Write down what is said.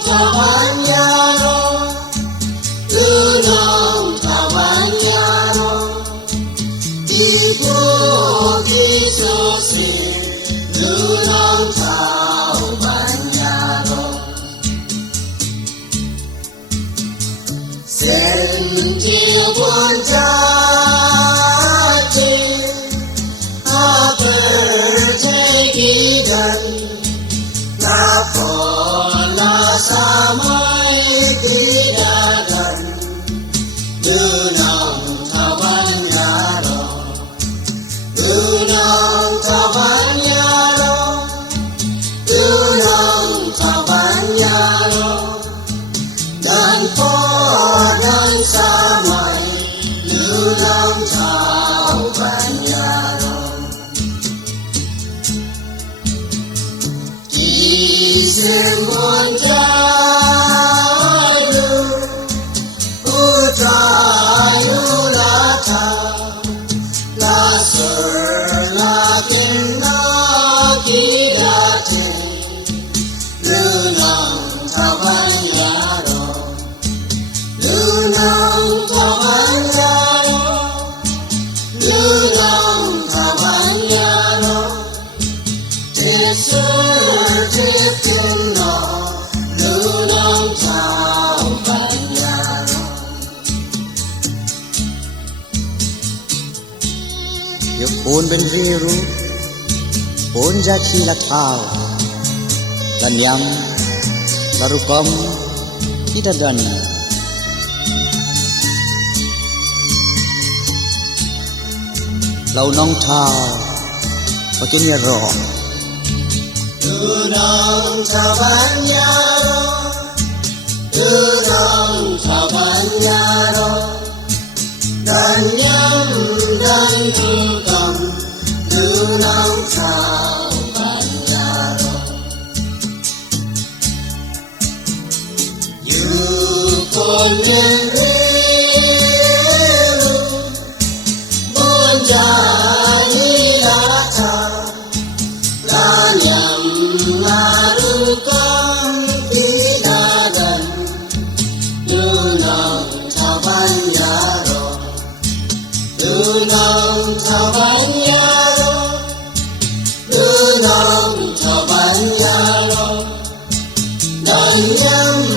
타반야로 눈ong 타반야로 이곳이 소시 눈ong 타반야로 생기본 자지 아들 제기던 나폴라 사마이 기다던 눈ong 타반야로 눈ong 타반야로 눈ong 타반야로 난 뻔한 사마이 눈ong 타반야로 기승본 자유 우자유라타 나설라긴 나기라테 눈ong 타반야로 눈ong 타반야로 눈ong 타반야로 뜻을 듣는 너 눈ong 타반야로 Yung pun ben viru pun jaki la tau dan yam larukom tidak dan lau nong tau pakin ya ro 눈ong 타반야로 눈ong 타반야로 단념 단두감 눈ong 타반야로 유권는 위로 먼자이라타 나냠 나루건 비다간 눈ong 타반야로 눈ong 타반야로 눈ong 타반야로 난냠